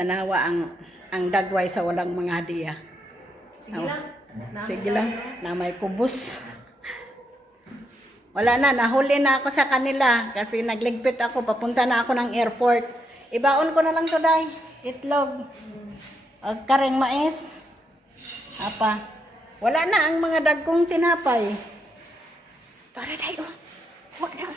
Tanawa ang dagway sa walang mga hadiah. Sige lang. Sige lang, na may kubos. Wala na, nahuli na ako sa kanila kasi nagligpit ako, papunta na ako ng airport. Ibaon ko na lang to, day. Itlog. Kareng mais. Apa. Wala na ang mga dagkong tinapay. Tara, day. Oh. Wala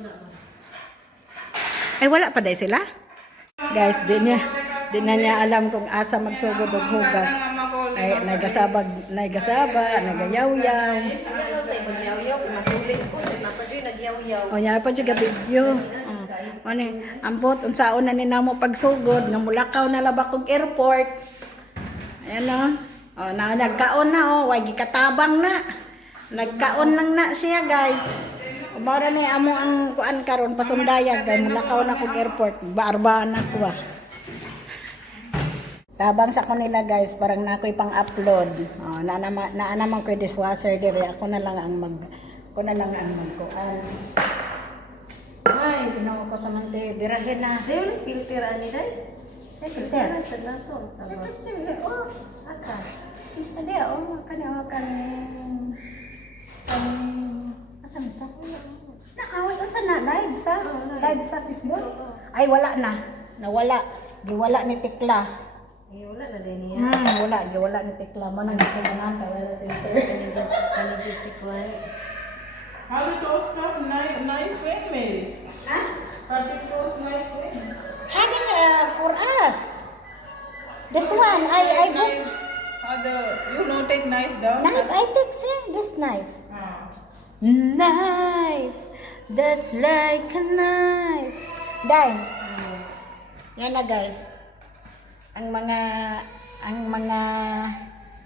na. Ay, wala pa day sila? Guys, di na niya alam kung asa magsugod og hugas. Ay, naggasaba, nagayaw-yaw. O, niya pa siya video. Ano, ambot, unsaon na ni namo pagsugod, nga mulakaw na labak og airport. Ayan o. Nagkaon na o, wag gikatabang na. Nagkaon lang na siya, guys. Umara na amo ang kuan karon pasundayan kay mulakaw na kog airport, baarbaan na ko ba. Tabang sa kanila, guys, parang na ako'y pang-upload. Oh, na naman ko dishwasher dire. Ako na lang ang magkuan. Ay, ginawa ko sa mante, birahin na. Dahil filter ani day. Ay, filter. Sa nato, sabot. Oh, Asa? hindi kanya asa mo ta? Naaway unsa na live sa Facebook. Ay, wala na. Nawala. Giwala ni Tikla. Wala na din niya. Wala ni Tekla man ang gikunan ta wala din sir. Kanigit si Kwan. How it was not nice when Mary? Ha? How it was nice when? Having for us. This one I book You not take knife down? knife I take this knife. Ah. Knife that's like a knife. Dai. Yan na, guys. Ang mga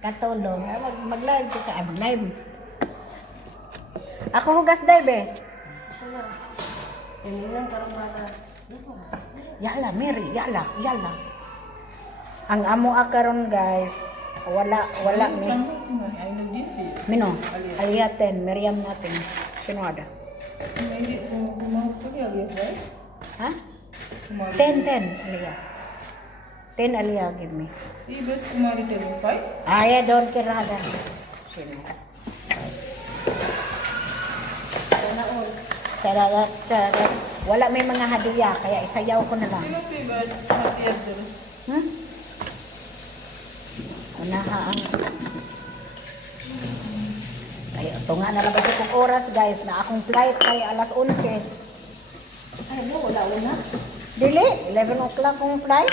katulong, mag-live ko ka, mag-live. Ako hugas day, be. Wala. Hindi lang karong bata. Yala, Mary, yala. Ang amo akaron, guys, wala mi. I know this. Mino, aliyaten, Miriam natin. Sino ada? Maybe tomorrow right? Ha? 10 aliya. 10 aliya, give me. See, best tomorrow table 5. I don't care hada. Sino? Salamat. Wala may mga hadiah, kaya isayaw ko na lang. Sino favorite? Hatier there. Hmm? Unahaan. Kaya ito nga na lang kong oras, guys, na akong flight kay alas 11. Ay, no, wala una. Dili, 11 o'clock kong flight.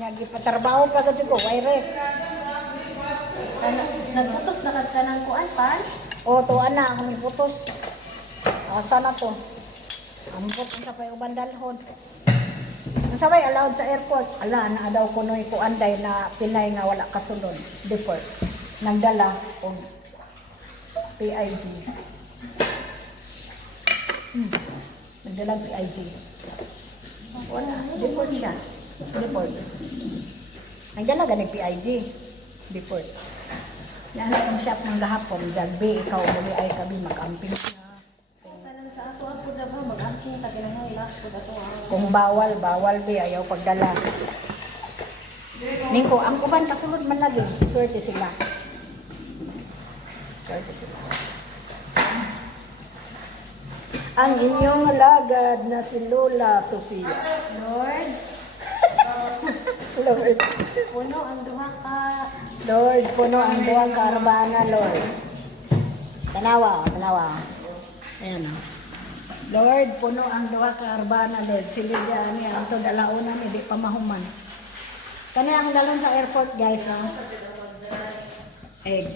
Nagpatrabaho pa kasi ko, virus. Nagputos na ka ng kuan pa? O, tuwan na, akong iputos. Asa na to? Ambot ang sapay uban dalhon. Ang sabay allowed sa airport. Ala, na daw ko noy kuanday na Pinay nga wala kasunod. Deport. Nagdala og PIG. Nagdala PIG. Wala, deport siya. Deport. Nagdala ganing PIG. Deport. Nahanap ang shop ng gahapon. Jagbi, ikaw muli ay kami mag-amping siya. Sa ato na ba mag-angking ta kinahanglan ilas ko dato. Kung bawal bi ayaw pagdala. Ningko, ang uban kasulod man lagi, swerte sila. Ang inyong alagad na si Lola Sofia. Lord, Lord, puno ang duha ka. Lord, puno ang duwang kaarbana, Lord. Tanawa. Ayan o. Lord, puno ang duwa kaarbana, Lord. Siliga niya, ang to dalaunan, hindi pa mahuman. Kani ang dalon sa airport, guys, ha? Egg.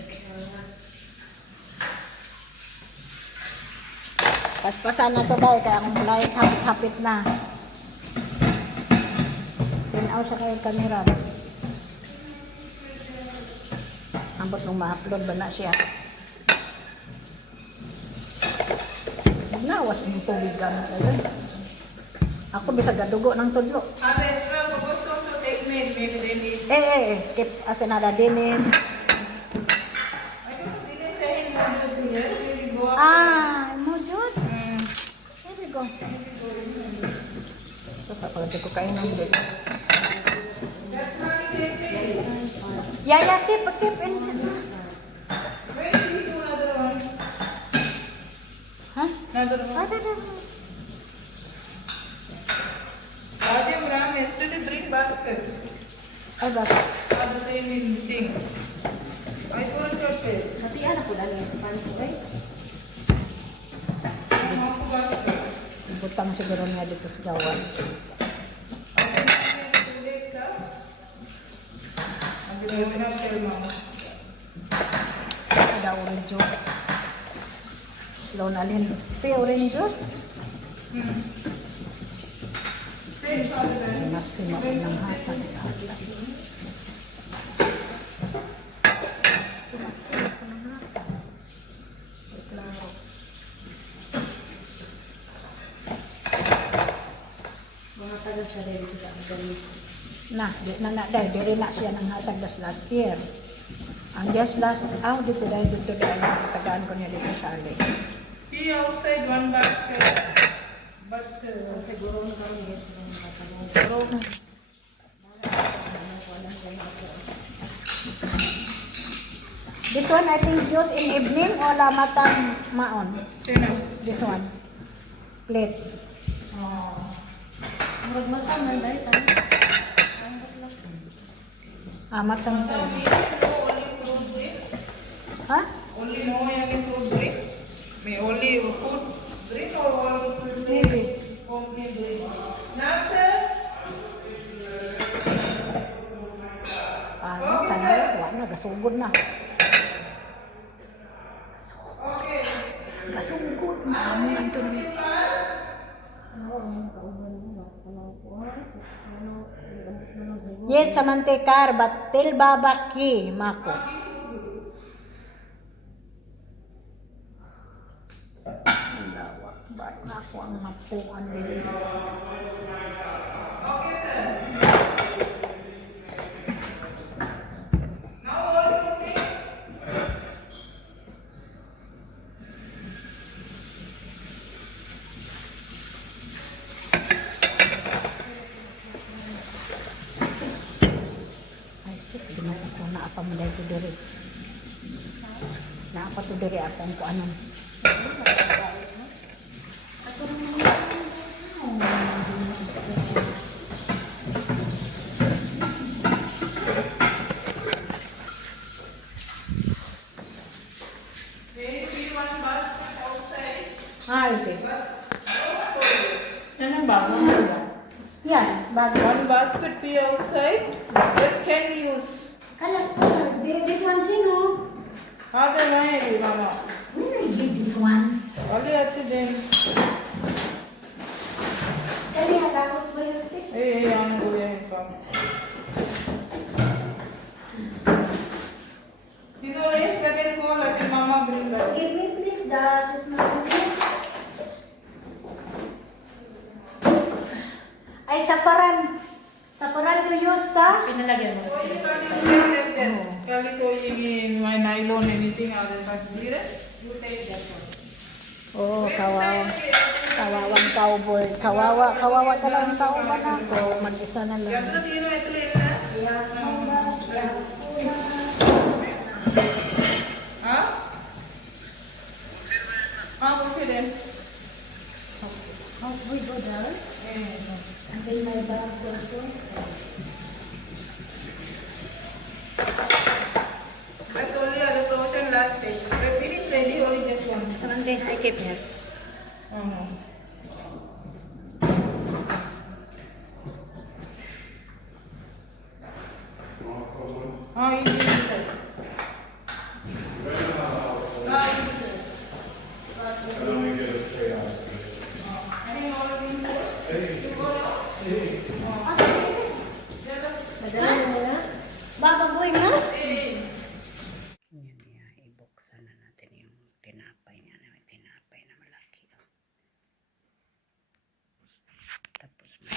Paspasan na to, guys, kaya akong flight hapit na. Tinaw siya kayo kamera. Ambot nung ma-upload ba na siya? Nawas yung tubigan. Ako bisa gadugo ng tudlo. Keep asenada Dennis. Mo jud. Here we go. Tapos ako lagi ko kain ng bread. Yaya, keep, insist na. Where did you do another one? Huh? Another one. Ada. Rajeev Ram yesterday bring basket. Ay, bakit? Are the same thing. I told your face. Tapi ano po lang yung Spanish, right? Mama basket. Butang siguro niya dito sa gawas. Ada orange juice. Slow na rin. Ito yung orange juice. Mas sinapin ng hatag sa hatag. Sinasip ng hatag. Klaro. Mga taga siya rin sa Agalis. Dahil diri na siya ng hatag last year. Ang just last, dito dahil tagaan ko niya dito sa alay. See outside one basket. But Siguro na kami yes. Pero, this one I think use in evening o lamatang maon? This one. Plate. Murag matang man dahil sa Matang sa. Ha? only no any fruit drink. May only food drink or all fruit drink. Only drink. Now sir. Tanay, wala, gasugod na. Okay. Gasugod na. Among Anthony. Yes, sa mantekar, batil babaki, mako. Lawak ba? Ako ang mapuan nila. Ay, sis, ginawa ko na apa mo dahil ito diri. Na apa to diri akong ko anong. Maybe one basket outside. Okay. Yan ang bago. Yan, bago. One basket be outside. That can use. Kalas, this one sino? How the way, mama? When I give this one? Only at the then. Kali hagakos ba yun? Hey, I'm going to come. You know, if I can call, I can mama bring that. Give me please the sismang. Ay, safaran. Safaran ko use sa? pinalagyan mo. Kali so in my nylon, anything other than that. You take that one. Oh, kawawa. Kawawang cowboy. Kawawa talaga ang kauban ako. Mag-isa na lang. Yatra tino ito na. Ha? Okay then. How we go down? And then my bag also. That's only other portion last day. We finish ready only just one. Samante, I keep here. You did it. Madala mo na. Babagoy na? Yan niya, ibuksan na natin yung tinapay niya. May tinapay na malaki. Tapos may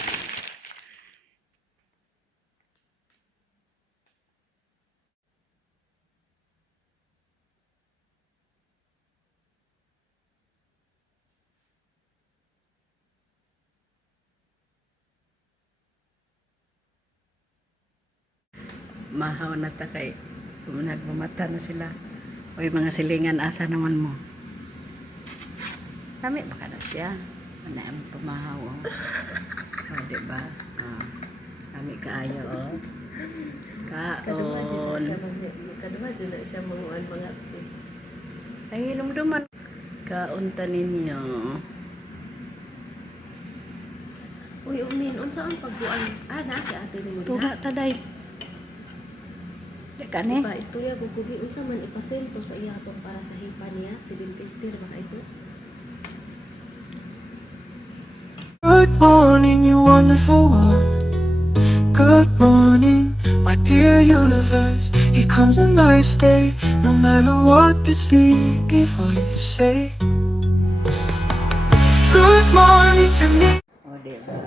mahaw na ta kay nagmamata na sila. Oy mga silingan, asa naman mo? Kami baka na siya. Ano ang pumahaw oh. Oh, diba? Oh. Kami kaayo oh. Kaon. Kaduma dyan na siya mga aksi. Ay, lumduman. Kaon ta ninyo. Uy, umin, unsa ang pagbuan? Si ate ni Muna. Tuga taday. Di ka ni? Diba, istorya gugubi, unsa man ipasento sa iyaton para sa hipa niya, 750 baka ito. Good morning, you wonderful one. Good morning, my dear universe. Here comes a nice day, no matter what the sleepy voice say. Good morning to me. O, diba?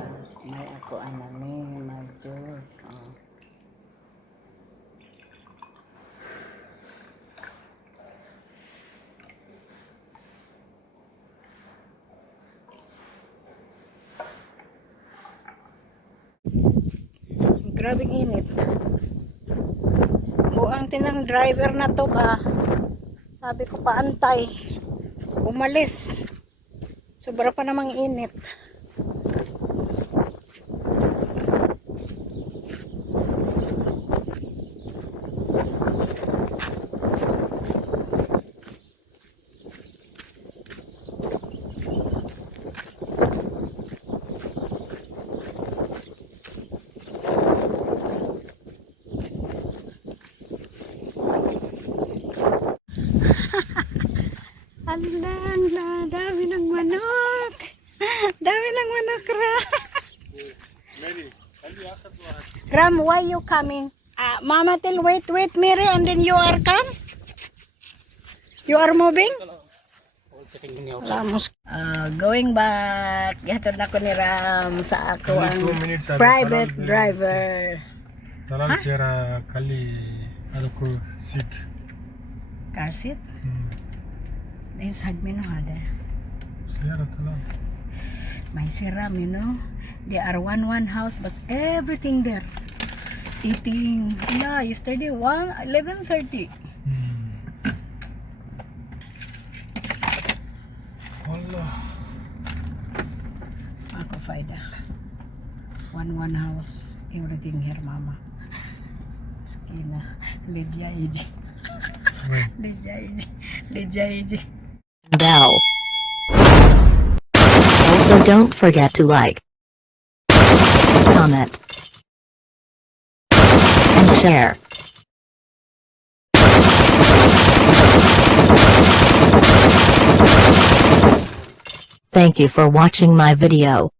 May ako anami, may Diyos. O. Grabing init. Buang tinang driver na to ba? Sabi ko paantay. Umalis. Sobra pa namang init. Ala, dami ng manok. Dami ng manok, Ram. Ram, why you coming? Mama till wait, Mary, and then you are come? You are moving? Ramos. Going back. Yatod na ko ni Ram sa ako ang private driver. Talal kera kali adako seat. Car seat? Is hagmin no hada. Siyara talal. May siram, you know. They are one house, but everything there. Eating. Yeah, yesterday 11:30. Allah. Ako faida. One house. Everything here, mama. Skina. Lidya iji. Lidya iji. Bell. Also don't forget to like, comment, and share. Thank you for watching my video.